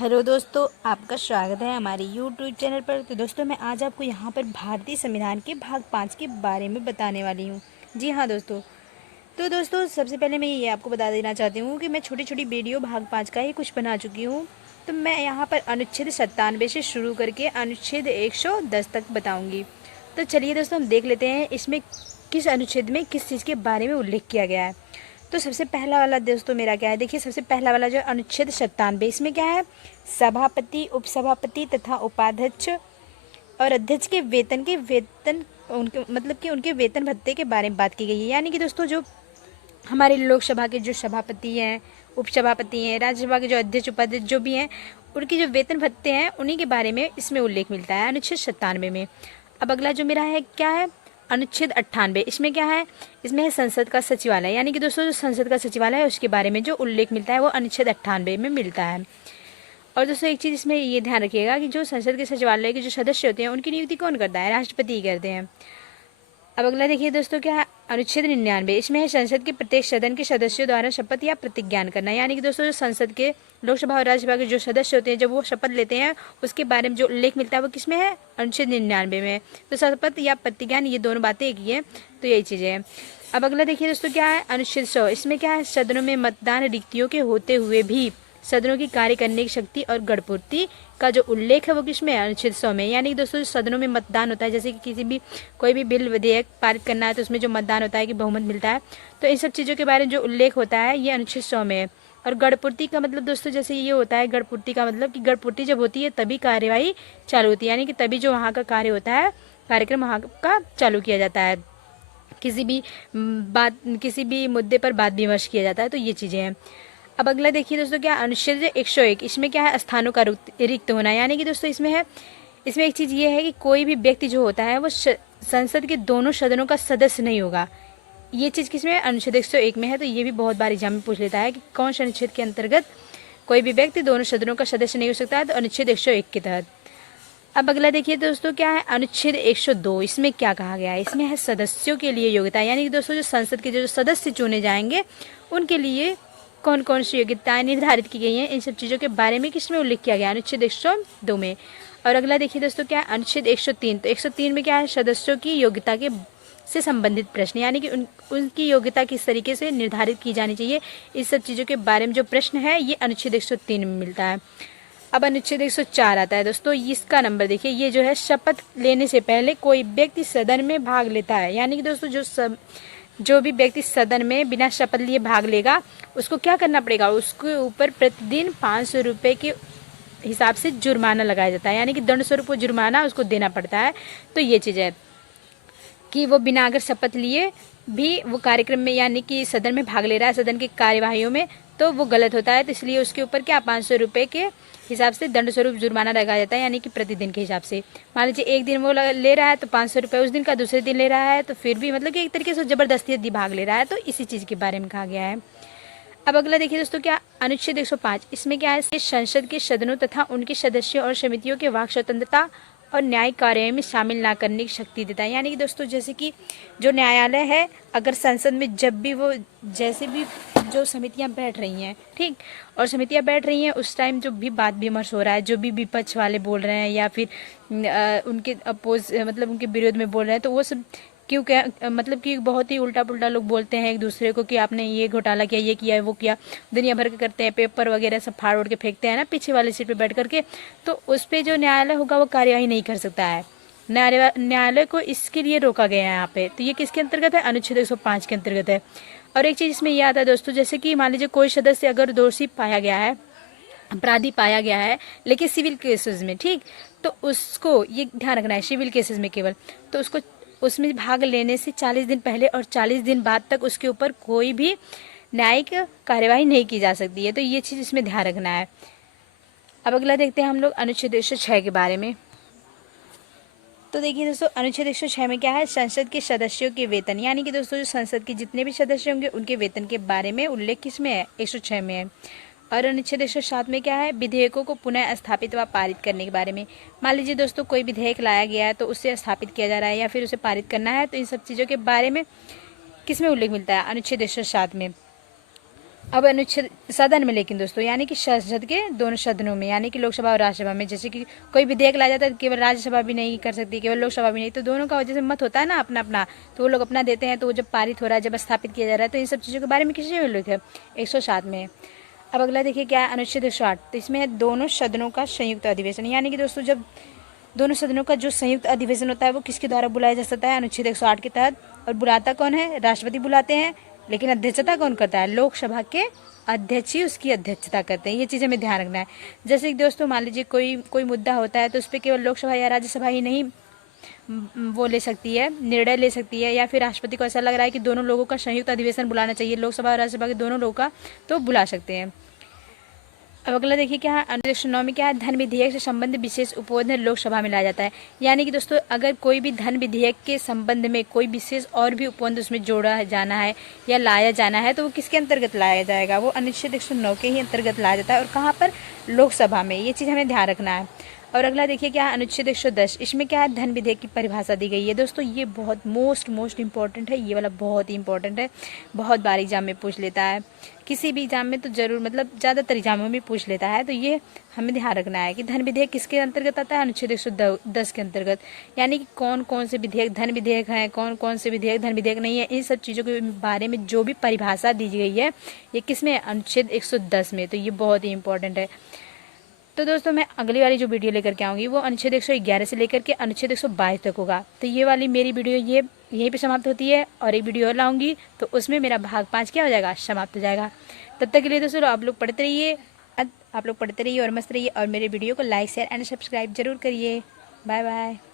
Hello दोस्तों, आपका स्वागत है हमारे यूट्यूब चैनल पर। तो दोस्तों, मैं आज आपको यहाँ पर भारतीय संविधान के भाग 5 के बारे में बताने वाली हूँ। जी हाँ दोस्तों। तो दोस्तों, सबसे पहले मैं ये आपको बता देना चाहती हूँ कि मैं छोटी छोटी वीडियो भाग 5 का ही कुछ बना चुकी हूँ। तो मैं यहाँ पर अनुच्छेद 97 से शुरू करके अनुच्छेद 110 तक बताऊँगी। तो चलिए दोस्तों, हम देख लेते हैं इसमें किस अनुच्छेद में किस चीज़ के बारे में उल्लेख किया गया है। तो सबसे पहला वाला दोस्तों मेरा क्या है, देखिए सबसे पहला वाला जो अनुच्छेद 97, इसमें क्या है, सभापति, उपसभापति तथा उपाध्यक्ष और अध्यक्ष के वेतन उनके मतलब कि उनके वेतन भत्ते के बारे में बात की गई है। यानी कि दोस्तों, जो हमारे लोकसभा के जो सभापति हैं, उपसभापति हैं, राज्यसभा के जो अध्यक्ष उपाध्यक्ष जो भी हैं, उनकी जो वेतन भत्ते हैं उन्हीं के बारे में इसमें उल्लेख मिलता है अनुच्छेद 97 में। अब अगला जो मेरा है क्या है, अनुच्छेद 98। इसमें क्या है, इसमें है संसद का सचिवालय। यानी कि दोस्तों, जो संसद का सचिवालय है उसके बारे में जो उल्लेख मिलता है वो अनुच्छेद 98 में मिलता है। और दोस्तों, एक चीज़ इसमें ये ध्यान रखिएगा कि जो संसद के सचिवालय के जो सदस्य होते हैं उनकी नियुक्ति कौन करता है, राष्ट्रपति ही करते हैं। अब अगला देखिए दोस्तों, क्या है, अनुच्छेद 99। इसमें है संसद के प्रत्येक सदन के सदस्यों द्वारा शपथ या प्रतिज्ञान करना। यानी कि दोस्तों, जो संसद के लोकसभा और राज्यसभा के जो सदस्य होते हैं जब वो शपथ लेते हैं उसके बारे में जो उल्लेख मिलता है वो किसमें है, अनुच्छेद 99 में। तो शपथ या प्रतिज्ञान ये दोनों बातें एक ही है, तो यही चीज़ें हैं। अब अगला देखिए दोस्तों, क्या है, अनुच्छेद 100। इसमें क्या है, सदनों में मतदान रिक्तियों के होते हुए भी सदनों की कार्य करने की शक्ति और गणपूर्ति का जो उल्लेख है वो किसमें है, अनुच्छेद 100 में। यानी कि दोस्तों, सदनों में मतदान होता है, जैसे कि किसी भी कोई भी बिल विधेयक पारित करना है तो उसमें जो मतदान होता है कि बहुमत मिलता है, तो इन सब चीज़ों के बारे में जो उल्लेख होता है ये अनुच्छेद 100 में है। और गणपूर्ति का मतलब दोस्तों, जैसे ये होता है, गणपूर्ति का मतलब कि गणपूर्ति जब होती है तभी कार्यवाही चालू होती है, यानी कि तभी जो वहाँ का कार्य होता है, कार्यक्रम वहाँ का चालू किया जाता है, किसी भी मुद्दे पर बात विमर्श किया जाता है। तो ये चीज़ें हैं। अब अगला देखिए दोस्तों, क्या अनुच्छेद 101। इसमें क्या है, स्थानों का रिक्त होना। यानी कि दोस्तों, इसमें एक चीज़ ये है कि कोई भी व्यक्ति जो होता है वो संसद के दोनों सदनों का सदस्य नहीं होगा। ये चीज़ किसमें है, अनुच्छेद 101 में है। तो ये भी बहुत बार एग्जाम में पूछ लेता है कि कौन से अनुच्छेद के अंतर्गत कोई भी व्यक्ति दोनों सदनों का सदस्य नहीं हो सकता है, तो अनुच्छेद 101 के तहत। अब अगला देखिए दोस्तों, क्या है, अनुच्छेद 102। इसमें क्या कहा गया है, इसमें है सदस्यों के लिए योग्यता। यानी कि दोस्तों, जो संसद के जो सदस्य चुने जाएंगे उनके लिए कौन कौन सी योग्यताएं निर्धारित की गई हैं, इन सब चीज़ों के बारे में किसमें उल्लेख किया गया, अनुच्छेद 102 में। और अगला देखिए दोस्तों, क्या है, अनुच्छेद 103। तो 103 में क्या है, सदस्यों की योग्यता के से संबंधित प्रश्न। यानी कि उनकी योग्यता किस तरीके से निर्धारित की जानी चाहिए, इस सब चीज़ों के बारे में जो प्रश्न है ये अनुच्छेद 103 में मिलता है। अब अनुच्छेद 104 आता है दोस्तों, इसका नंबर देखिए, ये जो है, शपथ लेने से पहले कोई व्यक्ति सदन में भाग लेता है। यानी कि दोस्तों, जो भी व्यक्ति सदन में बिना शपथ लिए भाग लेगा उसको क्या करना पड़ेगा, उसके ऊपर प्रतिदिन 500 रुपये के हिसाब से जुर्माना लगाया जाता है। यानी कि दंड स्वरूप जुर्माना उसको देना पड़ता है। तो ये चीज़ है कि वो बिना अगर शपथ लिए भी वो कार्यक्रम में यानी कि सदन में भाग ले रहा है, सदन की कार्यवाहियों में, तो वो गलत होता है। तो इसलिए उसके ऊपर क्या 500 रुपये के हिसाब से दंड स्वरूप जुर्माना लगाया जाता है, यानी कि प्रतिदिन के हिसाब से। मान लीजिए एक दिन वो ले रहा है तो 500 रुपये उस दिन का, दूसरे दिन ले रहा है तो फिर भी मतलब कि एक तरीके से जबरदस्ती यदि भाग ले रहा है, तो इसी चीज़ के बारे में कहा गया है। अब अगला देखिए दोस्तों, क्या अनुच्छेद 105। इसमें क्या है, संसद के सदनों तथा उनके सदस्यों और समितियों के वाक स्वतंत्रता और न्यायिक कार्यों में शामिल ना करने की शक्ति देता है। यानी कि दोस्तों, जैसे कि जो न्यायालय है, अगर संसद में जब भी वो जैसे भी जो समितियां बैठ रही हैं, ठीक, और समितियां बैठ रही हैं उस टाइम जो भी बात विमर्श हो रहा है, जो भी विपक्ष वाले बोल रहे हैं या फिर उनके अपोज मतलब उनके विरोध में बोल रहे हैं, तो वो सब क्यों क्या मतलब कि बहुत ही उल्टा पुल्टा लोग बोलते हैं एक दूसरे को कि आपने ये घोटाला किया, ये किया, वो किया, दुनिया भर के करते हैं, पेपर वगैरह सब फाड़ उड़ के फेंकते हैं ना पीछे वाली सीट पे बैठ करके। तो उस पर जो न्यायालय होगा वो कार्यवाही नहीं कर सकता है। न्यायालय को इसके लिए रोका गया है यहाँ पे। तो ये किसके अंतर्गत है, अनुच्छेद 105 के अंतर्गत है। और एक चीज़ इसमें यह आता है दोस्तों, जैसे कि मान लीजिए कोई सदस्य अगर दोषी पाया गया है, अपराधी पाया गया है, लेकिन सिविल केसेस में, ठीक, तो उसको ये ध्यान रखना है, सिविल केसेस में केवल, तो उसको उसमें भाग लेने से 40 दिन पहले और 40 दिन बाद तक उसके ऊपर कोई भी न्यायिक कार्यवाही नहीं की जा सकती है। तो ये चीज़ इसमें ध्यान रखना है। अब अगला देखते हैं हम लोग अनुच्छेद 106 के बारे में। तो देखिए दोस्तों, अनुच्छेद 106 में क्या है, संसद के सदस्यों के वेतन। यानी कि दोस्तों, जो संसद के जितने भी सदस्य होंगे उनके वेतन के बारे में उल्लेख किसमें है, 106 में है। और अनुच्छेद 107 में क्या है, विधेयकों को पुनः स्थापित व पारित करने के बारे में। मान लीजिए दोस्तों, कोई विधेयक लाया गया है तो उसे स्थापित किया जा रहा है या फिर उसे पारित करना है, तो इन सब चीज़ों के बारे में किस में उल्लेख मिलता है, अनुच्छेद 107 में। अब अनुच्छेद सदन में, लेकिन दोस्तों यानी कि संसद के दोनों सदनों में, यानी कि लोकसभा और राज्यसभा में, जैसे कि कोई विधेयक लाया जाता है केवल राज्यसभा भी नहीं कर सकती, केवल लोकसभा भी नहीं, तो दोनों का वजह से मत होता है ना अपना अपना, तो वो लोग अपना देते हैं, तो वो जब पारित हो रहा है, जब स्थापित किया जा रहा है, तो इन सब चीज़ों के बारे में किसी में उल्लेख है 107 में। अब अगला देखिए क्या है अनुच्छेद 108, तो इसमें है दोनों सदनों का संयुक्त अधिवेशन, यानी कि दोस्तों जब दोनों सदनों का जो संयुक्त अधिवेशन होता है वो किसके द्वारा बुलाया जा सकता है, अनुच्छेद 108 के तहत। और बुलाता कौन है, राष्ट्रपति बुलाते हैं, लेकिन अध्यक्षता कौन करता है, लोकसभा के अध्यक्ष ही उसकी अध्यक्षता करते हैं। ये चीज़ हमें ध्यान रखना है। जैसे कि दोस्तों मान लीजिए कोई मुद्दा होता है, तो उस पर केवल लोकसभा या राज्यसभा ही नहीं वो ले सकती है, निर्णय ले सकती है, या फिर राष्ट्रपति को ऐसा लग रहा है कि दोनों लोगों का संयुक्त अधिवेशन बुलाना चाहिए, लोकसभा और राज्यसभा के दोनों लोगों का, तो बुला सकते हैं। अब अगला देखिए क्या है अनुच्छेद 109 में क्या है, धन विधेयक से संबंधित विशेष उपबोधन लोकसभा में लाया जाता है। यानी कि दोस्तों अगर कोई भी धन विधेयक के संबंध में कोई विशेष और भी उपबंध उसमें जोड़ा जाना है या लाया जाना है, तो वो किसके अंतर्गत लाया जाएगा, वो अनुच्छेद 109 के ही अंतर्गत लाया जाता है, और कहाँ पर, लोकसभा में। ये चीज़ हमें ध्यान रखना है। और अगला देखिए क्या है अनुच्छेद 110, इसमें क्या है, धन विधेयक की परिभाषा दी गई है। दोस्तों ये बहुत मोस्ट इंपॉर्टेंट है, ये वाला बहुत ही इंपॉर्टेंट है, बहुत बार एग्जाम में पूछ लेता है, किसी भी एग्जाम में तो जरूर, मतलब ज़्यादातर एग्जामों में पूछ लेता है। तो ये हमें ध्यान रखना है कि धन विधेयक किसके अंतर्गत आता है, अनुच्छेद 110 के अंतर्गत। यानी कि कौन कौन से विधेयक धन विधेयक हैं, कौन कौन से विधेयक धन विधेयक नहीं है, इन सब चीज़ों के बारे में जो भी परिभाषा दी गई है, ये किसमें, अनुच्छेद 110 में। तो ये बहुत ही इंपॉर्टेंट है। तो दोस्तों मैं अगली वाली जो वीडियो लेकर के आऊँगी वो अनुच्छेद 111 से लेकर के अनुच्छेद 122 तक होगा। तो ये वाली मेरी वीडियो ये यहीं पे समाप्त होती है, और एक वीडियो और लाऊंगी, तो उसमें मेरा भाग 5 क्या हो जाएगा, समाप्त हो जाएगा। तब तक के लिए दोस्तों आप लोग पढ़ते रहिए और मस्त रहिए, और मेरे वीडियो को लाइक शेयर एंड सब्सक्राइब जरूर करिए। Bye bye.